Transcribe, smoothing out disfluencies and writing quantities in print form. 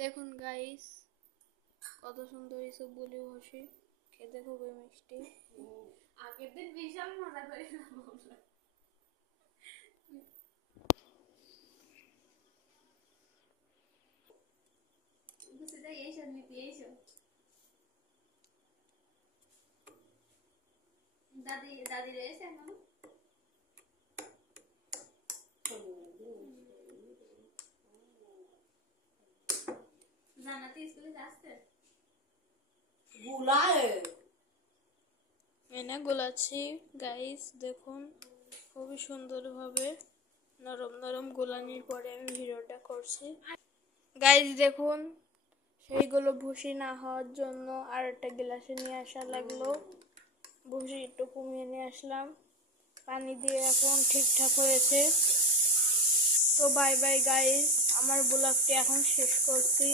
দেখুন গাইস, কত সুন্দর এইসব বলি বসে খেতে খুবই মিষ্টি। আগের দিন বিশাল মজা করেছিলাম আমরা। সেটাই এইসব নীতি এইসব দাদি দাদি রয়েছে এখন জানাতে স্কুলে যাচ্ছে এনে গোলাচ্ছি গাইস, দেখুন খুবই সুন্দরভাবে নরম নরম গোলানির পরে আমি ভিডিওটা করছি। গাইস দেখুন, সেইগুলো ভুসি না হওয়ার জন্য আর একটা গ্লাসে নিয়ে আসা লাগলো। ভুসি একটু কমিয়ে নিয়ে আসলাম, পানি দিয়ে এখন ঠিকঠাক হয়েছে। তো বাই বাই গাইস, আমার ব্লগটি এখন শেষ করছি।